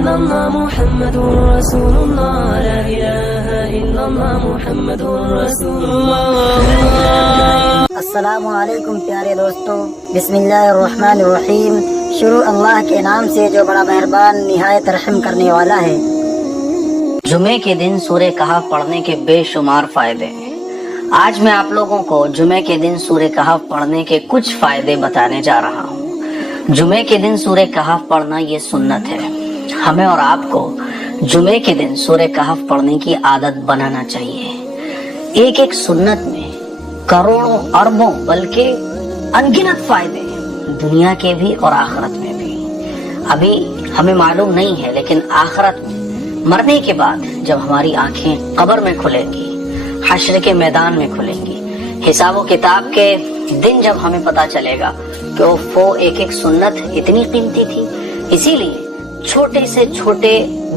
إلا الله محمد رسول الله لا إله إلا الله محمد رسول الله. السلام علیکم پیارے دوستو، بسم اللہ الرحمن الرحیم. شروع اللہ کے نام سے جو بڑا مہربان نہایت رحم کرنے والا ہے. جمعے کے دن سورہ کہف پڑھنے کے بے شمار فائدے ہیں. آج میں آپ لوگوں کو جمعے کے دن سورہ کہف پڑھنے کے کچھ فائدے بتانے جا رہا ہوں. جمعے کے دن سورہ کہف پڑھنا یہ سنت ہے. ہمیں اور آپ کو جمعے کے دن سورہ کہف پڑھنے کی عادت بنانا چاہیے. ایک ایک سنت میں کروڑوں اربوں بلکہ انگنت فائدے ہیں، دنیا کے بھی اور آخرت میں بھی. ابھی ہمیں معلوم نہیں ہے، لیکن آخرت میں مرنے کے بعد جب ہماری آنکھیں قبر میں کھلیں گی، حشر کے میدان میں کھلیں گی، حساب و کتاب کے دن جب ہمیں پتا چلے گا کہ وہ ایک ایک سنت اتنی قیمتی تھی. اسی لیے چھوٹے سے چھوٹے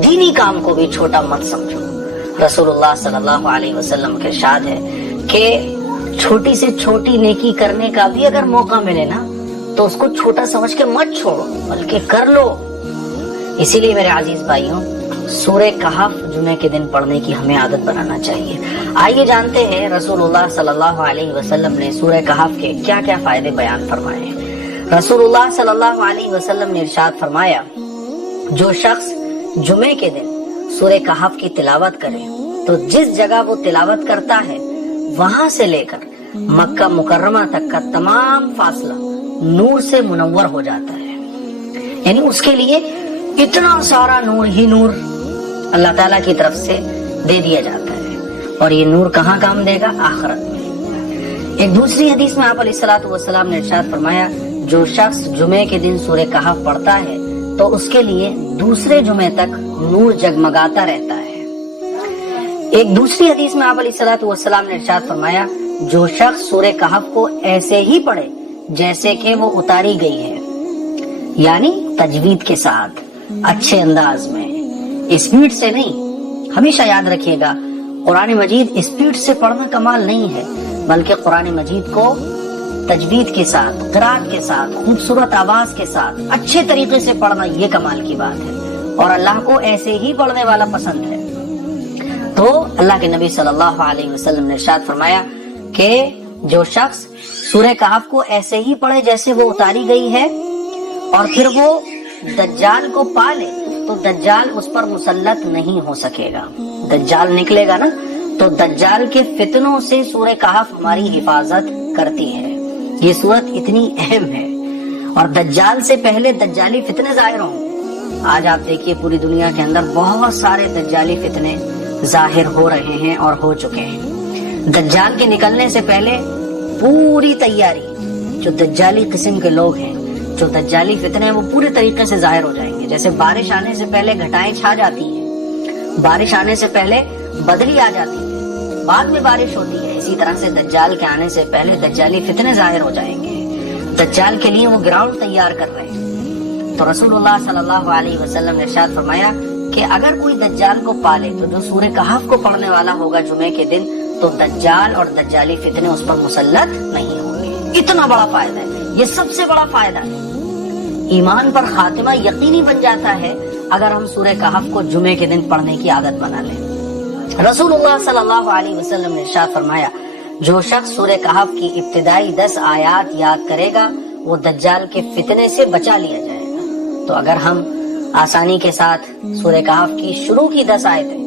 دینی کام کو بھی چھوٹا مت سمجھو. رسول اللہ صلی اللہ علیہ وسلم کے ارشاد ہے کہ چھوٹی سے چھوٹی نیکی کرنے کا بھی اگر موقع ملے نا تو اس کو چھوٹا سمجھ کے مت چھوڑو بلکہ کر لو. اسی لیے میرے عزیز بھائیوں، سورہ کہف جمعے کے دن پڑھنے کی ہمیں عادت بنانا چاہیے. آئیے جانتے ہیں رسول اللہ صلی اللہ علیہ وسلم نے سورہ کہف کے کیا کیا فائدے بیان فرمائے. رسول اللہ صلی اللہ علیہ وسلم نے ارشاد فرمایا، جو شخص جمعے کے دن سورہ کہف کی تلاوت کرے تو جس جگہ وہ تلاوت کرتا ہے وہاں سے لے کر مکہ مکرمہ تک کا تمام فاصلہ نور سے منور ہو جاتا ہے. یعنی اس کے لیے اتنا سارا نور ہی نور اللہ تعالیٰ کی طرف سے دے دیا جاتا ہے. اور یہ نور کہاں کام دے گا؟ آخرت میں. ایک دوسری حدیث میں آپ علیہ الصلوۃ والسلام نے ارشاد فرمایا، جو شخص جمعے کے دن سورہ کہف پڑھتا ہے تو اس کے لیے دوسرے جمعے تک نور جگمگاتا رہتا ہے. ایک دوسری حدیث میں آپ علیہ الصلوۃ والسلام نے ارشاد فرمایا، جو شخص سورہ کہف کو ایسے ہی پڑھے جیسے کہ وہ اتاری گئی ہے، یعنی تجوید کے ساتھ، اچھے انداز میں، اسپیڈ سے نہیں. ہمیشہ یاد رکھیے گا، قرآن مجید اسپیڈ سے پڑھنا کمال نہیں ہے، بلکہ قرآن مجید کو تجوید کے ساتھ، قرات کے ساتھ، خوبصورت آواز کے ساتھ اچھے طریقے سے پڑھنا یہ کمال کی بات ہے. اور اللہ کو ایسے ہی پڑھنے والا پسند ہے. تو اللہ کے نبی صلی اللہ علیہ وسلم نے ارشاد فرمایا کہ جو شخص سورہ کہف کو ایسے ہی پڑھے جیسے وہ اتاری گئی ہے اور پھر وہ دجال کو پالے تو دجال اس پر مسلط نہیں ہو سکے گا. دجال نکلے گا نا تو دجال کے فتنوں سے سورہ کہف ہماری حفاظت کرتی ہے. یہ سورت اتنی اہم ہے. اور دجال سے پہلے دجالی فتنے ظاہر ہوں. آج آپ دیکھیے پوری دنیا کے اندر بہت سارے دجالی فتنے ظاہر ہو رہے ہیں اور ہو چکے ہیں. دجال کے نکلنے سے پہلے پوری تیاری، جو دجالی قسم کے لوگ ہیں، جو دجالی فتنے ہیں، وہ پورے طریقے سے ظاہر ہو جائیں گے. جیسے بارش آنے سے پہلے گھٹائیں چھا جاتی ہیں، بارش آنے سے پہلے بدلی آ جاتی ہے، بعد میں بارش ہوتی ہے، اسی طرح سے دجال کے آنے سے پہلے دجالی فتنے ظاہر ہو جائیں گے. دجال کے لیے وہ گراؤنڈ تیار کر رہے ہیں. تو رسول اللہ صلی اللہ علیہ وسلم نے ارشاد فرمایا کہ اگر کوئی دجال کو پالے تو جو سورہ کہف کو پڑھنے والا ہوگا جمعے کے دن تو دجال اور دجالی فتنے اس پر مسلط نہیں ہوں گے. اتنا بڑا فائدہ ہے، یہ سب سے بڑا فائدہ ہے. ایمان پر خاتمہ یقینی بن جاتا ہے اگر ہم سورہ کہف کو جمعے کے دن پڑھنے کی عادت بنا لیں. رسول اللہ صلی اللہ علیہ وسلم نے ارشاد فرمایا، جو شخص سورہ کہف کی ابتدائی 10 آیات یاد کرے گا وہ دجال کے فتنے سے بچا لیا جائے گا. تو اگر ہم آسانی کے ساتھ سورہ کہف کی شروع کی 10 آیتیں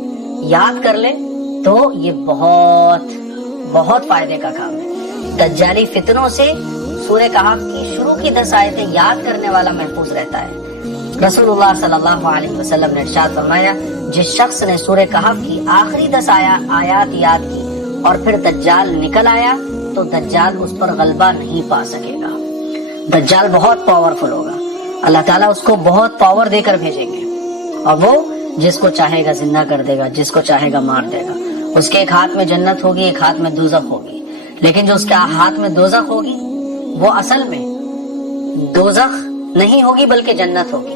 یاد کر لیں تو یہ بہت بہت فائدے کا کام ہے. دجالی فتنوں سے سورہ کہف کی شروع کی 10 آیتیں یاد کرنے والا محفوظ رہتا ہے. رسول اللہ صلی اللہ علیہ وسلم نے ارشاد فرمایا، جس شخص نے سورہ کہف کی آخری 10 آیات یاد کی اور پھر دجال نکل آیا تو دجال اس پر غلبہ نہیں پا سکے گا. دجال بہت پاورفل ہوگا، اللہ تعالیٰ اس کو بہت پاور دے کر بھیجیں گے اور وہ جس کو چاہے گا زندہ کر دے گا، جس کو چاہے گا مار دے گا. اس کے ایک ہاتھ میں جنت ہوگی، ایک ہاتھ میں دوزخ ہوگی. لیکن جو اس کے ہاتھ میں دوزخ ہوگی وہ اصل میں دوزخ نہیں ہوگی بلکہ جنت ہوگی،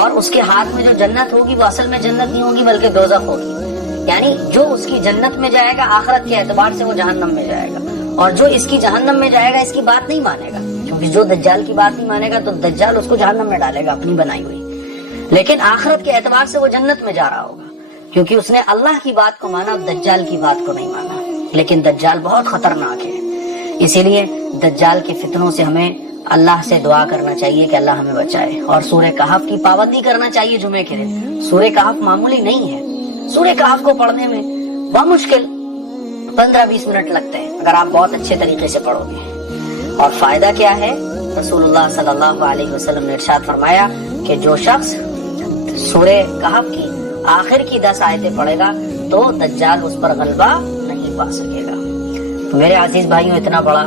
اور اس کے ہاتھ میں جو جنت ہوگی وہ اصل میں جنت نہیں ہوگی بلکہ دوزخ ہوگی. یعنی جو اس کی جنت میں جائے گا آخرت کے اعتبار سے وہ جہنم میں جائے گا، اور جو اس کی جہنم میں جائے گا اس کی بات نہیں مانے گا، کیونکہ جو دجال کی بات نہیں مانے گا تو دجال اس کو جہنم میں ڈالے گا اپنی بنائی ہوئی. لیکن آخرت کے اعتبار سے وہ جنت میں جا رہا ہوگا، کیونکہ اس نے اللہ کی بات کو مانا، دجال کی بات کو نہیں مانا۔ لیکن دجال بہت خطرناک ہے، اسی لیے دجال کے فتنوں سے ہمیں اللہ سے دعا کرنا چاہیے کہ اللہ ہمیں بچائے، اور سورہ کہف کی پابندی کرنا چاہیے جمعے کے دن۔ سورہ کہف معمولی نہیں ہے، سورہ کہف کو پڑھنے میں بمشکل 15-20 منٹ لگتے ہیں اگر آپ بہت اچھے طریقے سے پڑھو گے۔ اور فائدہ کیا ہے؟ رسول اللہ صلی اللہ علیہ وسلم نے ارشاد فرمایا کہ جو شخص سورہ کہف کی آخر کی 10 آیتیں پڑھے گا تو دجال اس پر غلبہ نہیں پا سکے گا۔ تو میرے عزیز بھائیوں، اتنا بڑا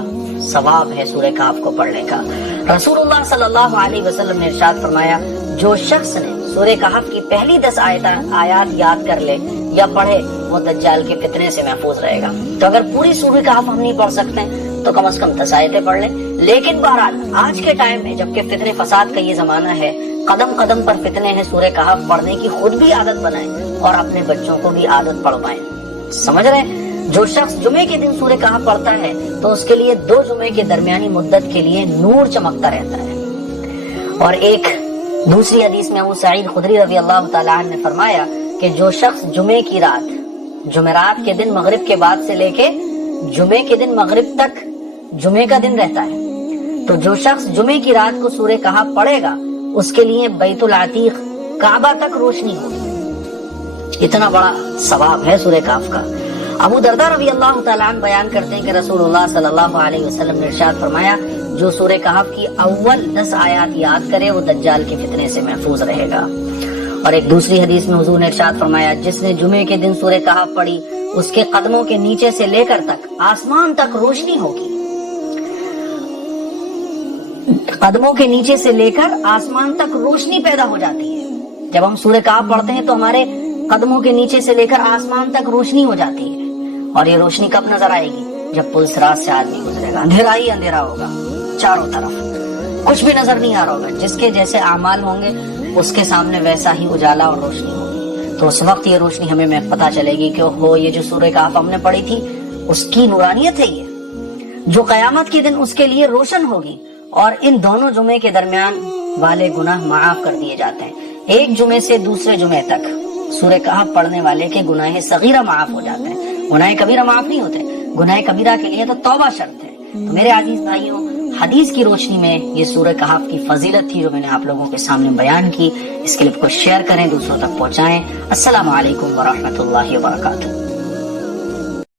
ثواب ہے سورہ کہف کو پڑھنے کا۔ رسول اللہ صلی اللہ علیہ وسلم نے ارشاد فرمایا جو شخص نے سورہ کہف کی پہلی 10 آیات یاد کر لے یا پڑھے وہ دجال کے فتنے سے محفوظ رہے گا۔ تو اگر پوری سورہ کہف ہم نہیں پڑھ سکتے تو کم از کم 10 آیتیں پڑھ لیں۔ لیکن بہرحال آج کے ٹائم میں جبکہ فتنے فساد کا یہ زمانہ ہے، قدم قدم پر فتنے ہیں، سورہ کہف پڑھنے کی خود بھی عادت بنائیں اور اپنے بچوں کو بھی عادت پڑھوائیں۔ سمجھ رہے ہیں؟ جو شخص جمعے کے دن سورہ کہف پڑھتا ہے تو اس کے لیے 2 جمعے کے درمیانی مدت کے لیے نور چمکتا رہتا ہے۔ اور ایک دوسری حدیث میں ابو سعید خدری رضی اللہ تعالیٰ عنہ نے فرمایا کہ جو شخص جمعے کی رات، جمعرات کے دن مغرب کے بعد سے لے کے جمعے کے دن مغرب تک جمعے کا دن رہتا ہے، تو جو شخص جمعے کی رات کو سورہ کہف پڑھے گا اس کے لیے بیت العتیق کعبہ تک روشنی ہوگی۔ اتنا بڑا ثواب ہے سورہ کہف کا۔ ابو درداء رضی اللہ تعالیٰ عنہ بیان کرتے ہیں کہ رسول اللہ صلی اللہ علیہ وسلم نے ارشاد فرمایا جو سورہ کہف کی اول 10 آیات یاد کرے وہ دجال کے فتنے سے محفوظ رہے گا۔ اور ایک دوسری حدیث میں حضور نے ارشاد فرمایا جس نے جمعے کے دن سورہ کہف پڑھی اس کے قدموں کے نیچے سے لے کر تک آسمان تک روشنی ہوگی۔ قدموں کے نیچے سے لے کر آسمان تک روشنی پیدا ہو جاتی ہے۔ جب ہم سورہ کہف پڑھتے ہیں تو ہمارے قدموں کے نیچے سے لے کر آسمان تک روشنی ہو جاتی ہے۔ اور یہ روشنی کب نظر آئے گی؟ جب پل صراط سے آدمی گزرے گا، اندھیرا ہی اندھیرا ہوگا، چاروں طرف کچھ بھی نظر نہیں آ رہا ہوگا۔ جس کے جیسے اعمال ہوں گے اس کے سامنے ویسا ہی اجالا اور روشنی ہوگی۔ تو اس وقت یہ روشنی ہمیں پتہ چلے گی کہ ہو یہ جو سورہ کہف ہم نے پڑھی تھی اس کی نورانیت ہے، یہ جو قیامت کے دن اس کے لیے روشن ہوگی۔ اور ان دونوں جمعے کے درمیان والے گناہ معاف کر دیے جاتے ہیں۔ ایک جمعے سے دوسرے جمعے تک سورہ کہف پڑھنے والے کے گناہ صغیرہ معاف ہو جاتے ہیں، گناہ کبیرہ معاف نہیں ہوتے۔ گناہ کبیرہ کے لیے تو توبہ شرط ہے۔ تو میرے عزیز بھائیوں، حدیث کی روشنی میں یہ سورہ کہف کی فضیلت تھی جو میں نے آپ لوگوں کے سامنے بیان کی۔ اس کلپ کو شیئر کریں، دوسروں تک پہنچائیں۔ السلام علیکم ورحمۃ اللہ وبرکاتہ۔